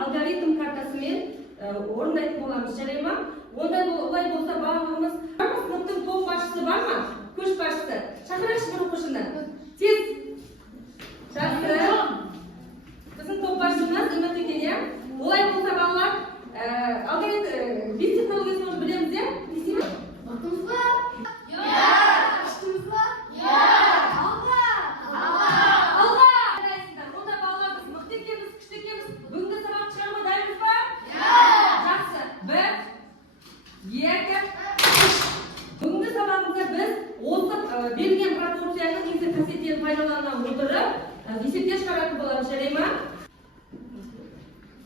algoritm kartasымен орындайтын боламыз, жарай ма? Ондай олай болса барлығымыз сыныптың топ басшысы бар ма? Көш басшысы. Шақырайықшы бір оқушыны. Тез. Жақсы. Біздің топ басшымыз Үміт екен, иә? Олай болса балалар, алгоритм бит технологиясын білеміз, иә? Естиміз? Бақтыңыз ба? Берілген пропорцияның немесе қасиеттерін пайдалана отырып, есептер шығаратын боламыз, жарай ма?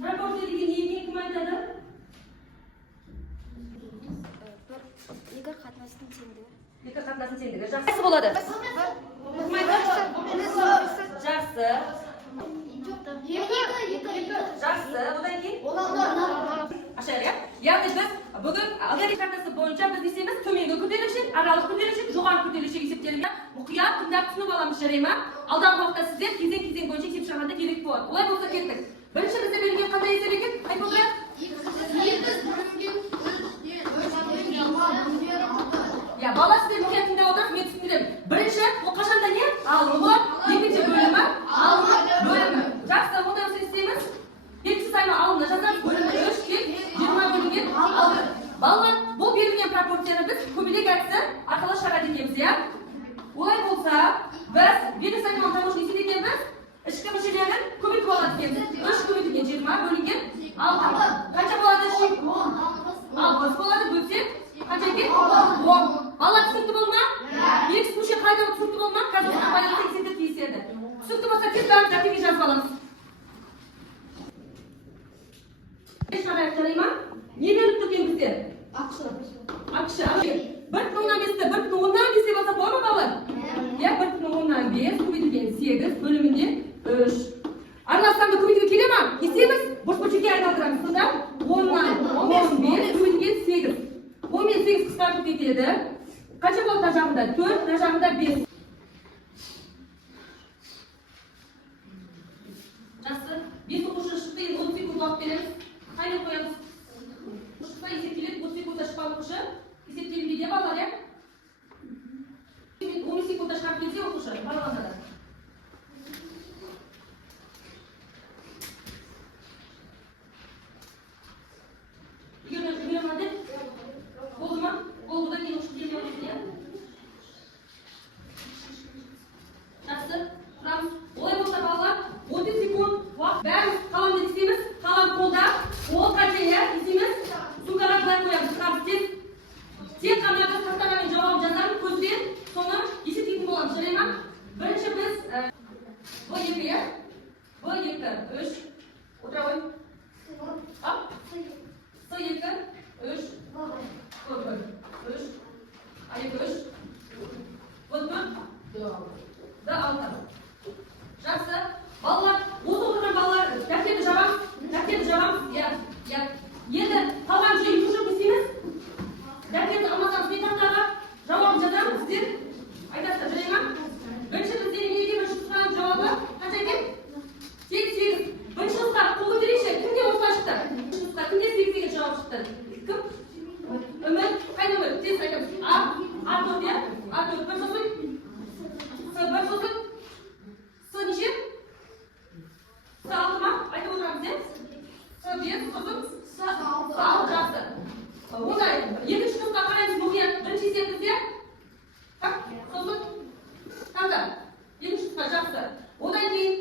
Пропорция деген неге кім айтады? Екі қатынастың теңдігі. Екі қатынастың теңдігі. Жақсы болады. Жақсы. Жақсы. Одан кейін? Ашайық, иә? Яғни біз бүгін алгоритм картасы бойынша біз несеміз төменгі күрделілік, аралық күрделілік, жоғары күрделілік есептерін мұқият тыңдап түсініп аламыз, жарай ма? Алдағы уақытта сіздер кезең бойынша есеп шығарғанда керек болады. Олай болса кеттік. Бірінші бізде берілген қандай есеп екен? Айтып отырайық? Я, бала сіздер мұқият тыңдап отырып, мен түсіндіремін. Бірінші, ол қашанда не? Алымы болады. Екінші бөлімі? Алымы. Бөлімі. Жақсы, онда біз істейміз. Екінші сайма алымды жазамыз. Бөлімі 3-20 бөлінген алым. Балалар, бұл берілген пропорцияны біз көбелек әдісі арқылы шығарады екенбіз, иә? Олай болса, біз берілген сайма тамыш несен екенбіз? Ішкі мүшелерін көбейтіп алады екенбіз. 3 көбейтілген 20 бөлінген 6. Қанша болады? 10 болады бөлсек. Қанша екен? 10. Балалар түсінікті бол ма? Екінші мүше қайда түсінікті бол ма? Қазір оны байланысты есепті тиіседі. Түсінікті болса тез бәрін дәптерге жазып аламыз. Жарайық, жарай ма? Не беріп тұрген біздер? Ақша. 1,5-ті 1,5 деп алса болады ма балалар? Иә, 1,5 көбейтілген 8 бөлімінде 3. Араластарды көбейтуге келе ма? Есеміз бұрыш-бұрышке айналдырамыз. Сонда 10-нан 15 көбейтілген 8. 10 мен 8 қысқартып кетеді. Қанша болды мына жағында? 4, мына жағында 5. Жақсы. 5 оқушы шықты, 10 секунд уақыт береміз. Қайда қоямыз? Шықса есептеледі, 30 секундта шықпан оқушы. Есептелінбейді балалар, иә? 10 секундта шығарып келсе оқушы, барлығында. Үйренмеді? Болды ма? Ол бұдан кейін ұшып келген оқушы, иә? Жақсы, тұрамыз. Олай болса балалар, 30 секунд уақыт. Бәріміз қаламды істейміз, қалам қолда. Ол қанша, иә? Істейміз? Сумкаға былай қоямыз, тұрамыз тез. Тек қана біз тақтаға жауап жазамыз, көзбен соны есептейтін боламыз, жарай ма? Бірінші біз B2, иә? B2, 3. Отыра қой. C2, 3. B1, 3. A2, 3. B4, D6. Жақсы. Балалар, осы отырған балалар, дәптерді жабамыз, иә. Енді қалған жүйені көшіріп істейміз. Дәптерді алмасаңыз не тақтаға жауабын жазамыз, сіздер айтасыздар, жарай ма? Бірінші бізде неге бірінші сұраған жауабы қанша екен? 8. Бірінші нұсқа қол көтерейікші, кімге осылай шықты? Бірінші нұсқа кімге 8 деген жауап шықты? Кім? Үміт, қайда үміт? Тез айтамыз. A4, иә? A4, бір сосын? Бір сосын? С неше? С 6 ма? Айтып отырамыз, иә? С 5 сосын? С 6, жақсы. Онда екінші нұсқа қараймыз мұқият. Бірінші есебімізде? Сосын? Қандай? Екінші нұсқа жақсы. Одан кейін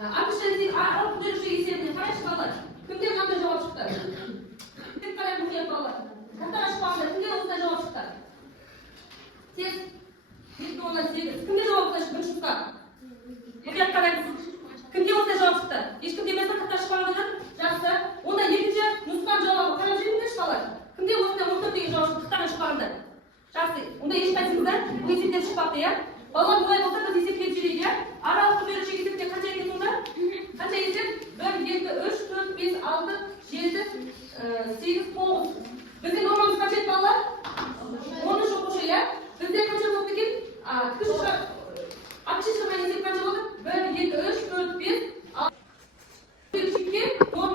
аралық күрделілік есебіне қарайшы балалар. Кімде қандай жауап шықты? Тек қарайық мұқият балалар. Тақтаға шықпағанда кімде осындай жауап шықты? Тез. 8. Кімде жауап шықты? Бірінші нұсқа. Мұқият қараймыз. Кімде осындай жауап шықты? Ешкімде емес тақтаға шықпағанда? Жақсы. Онда екінші нұсқаның жауабы қарап жүріңдерші балалар. Кімде осындай мұқтап деген жауап шықты? Тақтаға шықпағанда? Жақсы. Онда ешқайсыңыздар бұл есептер шықпақты, иә? Балалар олай болса біз есептеп жүрейік, иә? Аралық күрделілік есепте қанша екен сонда? Қанша есеп? 1, 2, 3, 4, 5, 6, 7, 8, 9. Біздің нормамыз қанша еді балалар? 13 оқушы, иә? Бізде қанша болды екен? Ақшы шығарған есеп қанша болды? 1, 2, 3, 4, 5, 6, 7, 8, 9.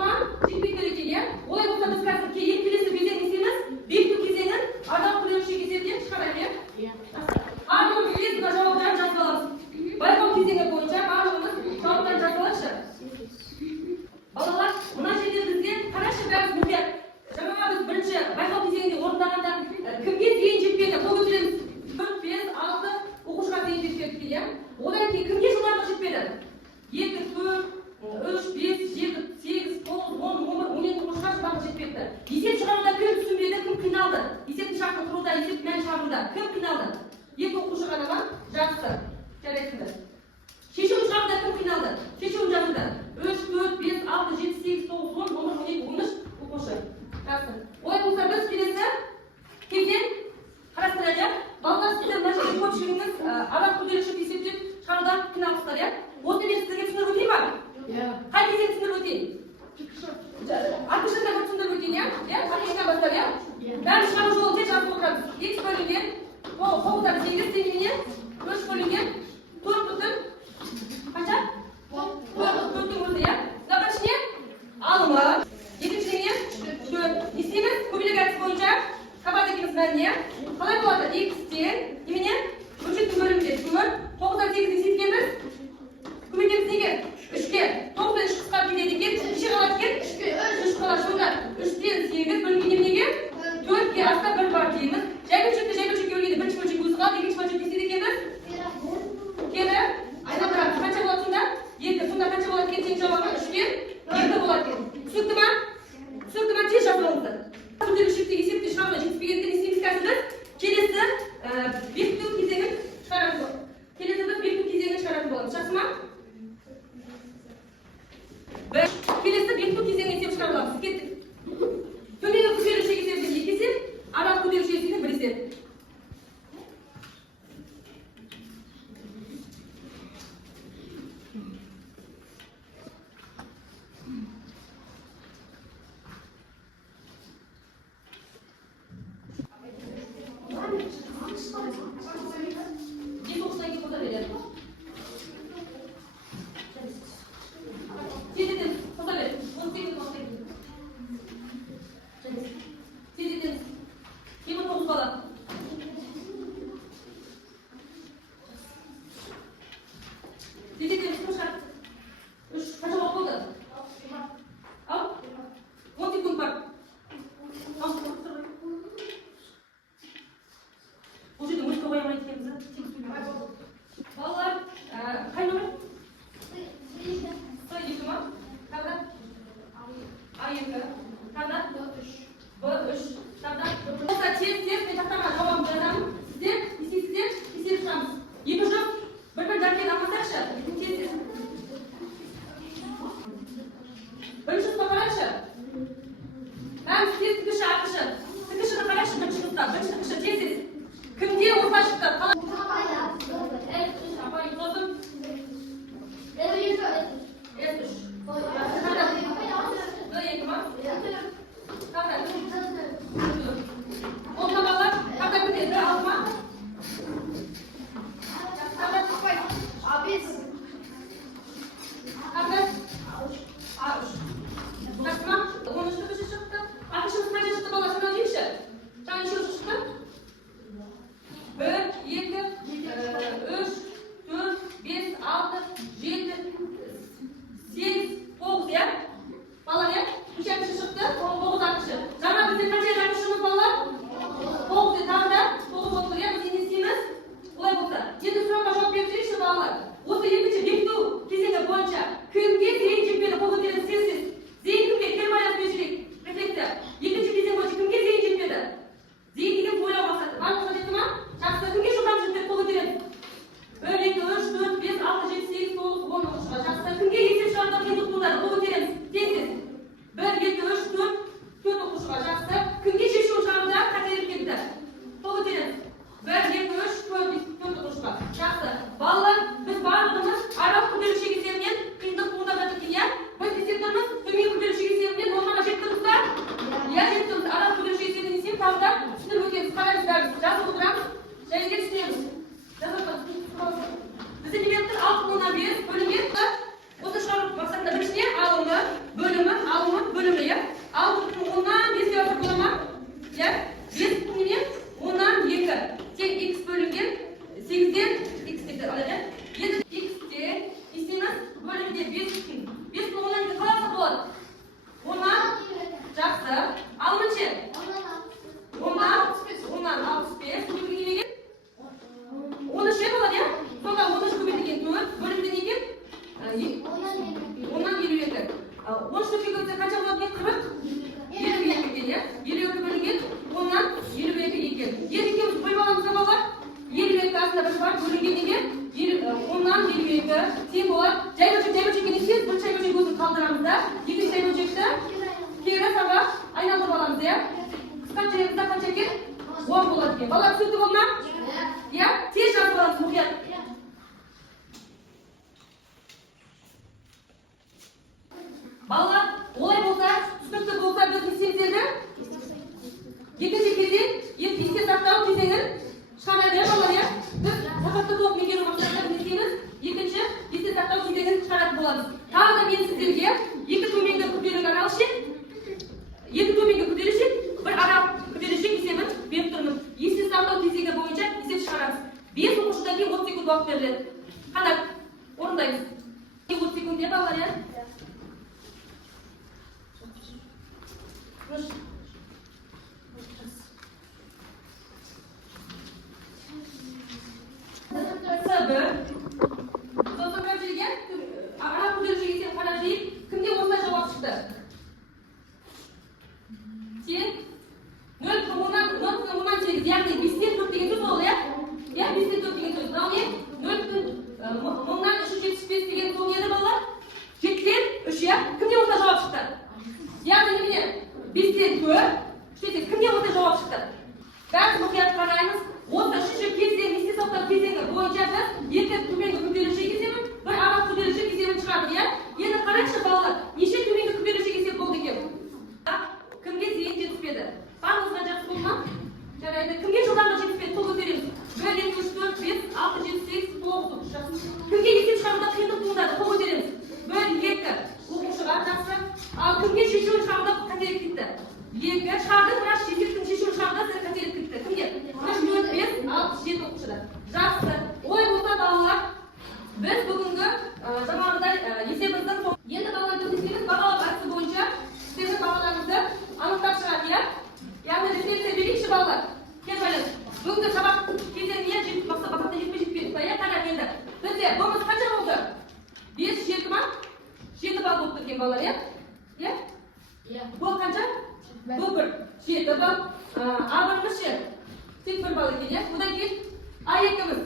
Артықшаны түсіндіріп өтейін. Артықшаны да түсіндіріп өтейін, иә? Артықшаны бастап, иә? Бәрі шығару жолы тек жазып отырамыз. X бөлінген, тоғыздан 8 деңгейіне 3 бөлінген 4 бүтін қанша? 4-тің өзі, иә? Мына біріншіден алымы, екіншіден 4. Не істейміз? Көбелек әдіс бойынша қабат екеуміз мәніне қалай болады? X-тен немене? Бөлшектің бөлімінде 4, 9-дан 8-ді есептейміз. Көбейтеміз неге? 3-ке. 9-дан 3 қысқарып кетеді екен. Неше қалады екен? 3 қалады. Сонда 3-тен 8 бөлінген неменеге? 4-ке аста 1 бар дейміз. Жай бөлшекке бөлгенде бірінші бөлшек өзі қалды, екінші бөлшек не істейді екенбіз? Кері айналдырамыз. Қанша болады сонда? 2. Сонда қанша болады екен? Тең жауабы 3-тен 2 болады екен. Түсінікті ма? Түсінікті ма? Тез жазылыңыздар. Күрделі шекте есепте шығармай жетіспегенде не істейміз қазір? Келесі бекіту кезеңін шығарамыз. Келесі біз бекіту кезеңін шығаратын боламыз. Жақсы ма? Келесі бекіту кезеңін есеп шығарамыз. Кеттік. Төменгі күрделі шек есебінен 2 есе, аралық күрделі шек есебінен 1 есе. Тең болады. Жай бөлшекке не істейміз? Бір шай бөлшек өзін қалдырамыз да, екінші шай бөлшекті кері сабақ айналдырып аламыз, иә? Қысқа жерімізде қанша екен? 10 болады екен. Балалар түсінікті болды ма? Иә? Тез жазып аламыз, мұқият. Балалар, олай болса, түсінікті болса біз не істейміз енді? Екінші кезең, есте сақтау кезеңін шығарады, балалар, иә? Біз сағатты толық меңгеру мақсатында не істейміз? Екінші есте сақтау кезеңін шығаратын боламыз. Тағы да мен сіздерге екі төменгі күрделік аралшек, екі төменгі күрделішек, бір арал күрделішек есебін беріп тұрмыз. Есте сақтау кезеңі бойынша есеп шығарамыз. 5 оқушыдан кейін 30 секунд уақыт беріледі. Қанат, орындаймыз. 30 секунд, иә, балалар, иә? Sabır. Sosyal bilgiye, Arap bilgiye kadar değil. Kimde olsa cevap çıktı. Sen, nol komutan çekiz. Yani bizden tut diye tut oluyor. Ya bizden tut diye tut. Ne oluyor? Nol komutan 375 diye tut oluyor ballar. Çektin, 3 ya. Kimde olsa cevap çıktı. Yani ne? Bizden tut. İşte kimde olsa cevap çıktı. Ben mutlaka kararımız. Осы үшінші кезең, есте сақтау кезеңі бойынша біз екі төменгі күрделішек есебін, бір арал күрделішек есебін шығардық, иә? Енді қарайықшы балалар, неше төменгі күрделішек есеп болды екен? Кімге зейін жетіспеді? Барлығыңызға жақсы болды ма? Жарайды. Кімге жылдамдық жетіспеді? Қол көтереміз. 1, 2, 3, 4, 5, 6, 7, 8, 9. Жақсы. Кімге есеп шығаруда қиындық туындады? Қол көтереміз. 1, 2 оқушыға жақсы. Ал кімге шешуін шығаруда қателік кетті? 2 шығарды, бірақ есептің шешуін шығаруда сіз қателік кетті. Кімге? 3, 4, 5, 6, 7 оқушыда. Жақсы. Олай болса балалар, біз бүгінгі жаңағыдай есебіміздің соң. Енді балалар біз істейміз, бағалау әдісі бойынша сіздердің бағаларыңызды анықтап шығады, иә? Яғни рефлексия берейікші балалар. Кел байланыс. Бүгінгі сабақ кезеңіне мақсатқа жетпей-жетпедік па, иә? Қарап енді. Бізде бомыз қанша болды? 5, 7 ма? 7 балл болып кеткен балалар, иә? Иә? Бұл қанша? Бұл 1, 7 балл. А1-міз ше? Тек 1 балл екен, иә? Одан кейін А2-міз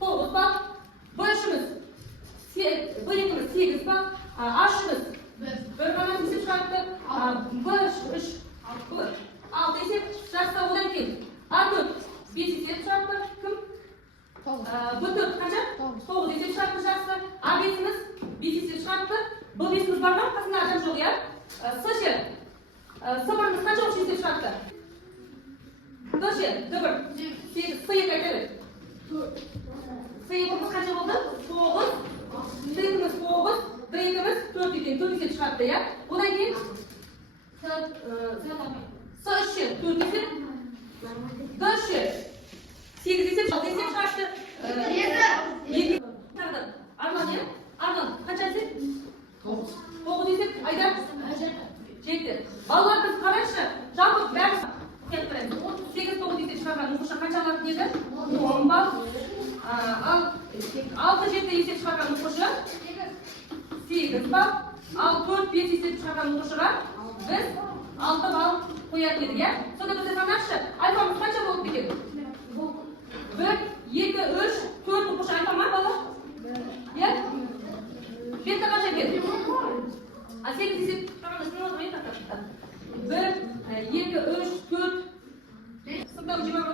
9 балл. Б3-міз 8 балл. А3-міз 1 ғана есеп шығартты. Б3 6 есеп шығартты. Одан кейін А4 5 есеп шығартты. Кім? Б4 қанша? 9 есеп шығартты жақсы. А5-міз 5 есеп шығартты. Б5-міз бар ма? Қасында адам жоқ, иә? С-ше? С1-міз қанша есеп шығартты? Д-ше? Д1 С2 айтады. С2-міз қанша болды? 9. С2-міз 9. Д2-міз 4 екен. 4 есеп шығартты, иә? Одан кейін С-ше 4 есеп. Д-ше 8 есеп, 6 есеп шығартты. Арман, иә? Арман, қанша есеп? 9 есеп. Айдар? Жетті. Балалар біз қарайшы. Жалпы бәрі 8-9 есеп шығарған оқушы қанша алатын еді? 10 балл. Ал 6-7 есеп шығарған оқушы 8 балл. Ал 4-5 есеп шығарған оқушыға біз 6 балл қоятын едік, иә? Сонда бізде санақшы. Альфамыз қанша болып кетеді? 1, 2, 3, 4 оқушы альфа ма бала? Иә? Бетті қанша келді? 8 есеп шығарған үшін 1, 2, 3, 4. Сындау 20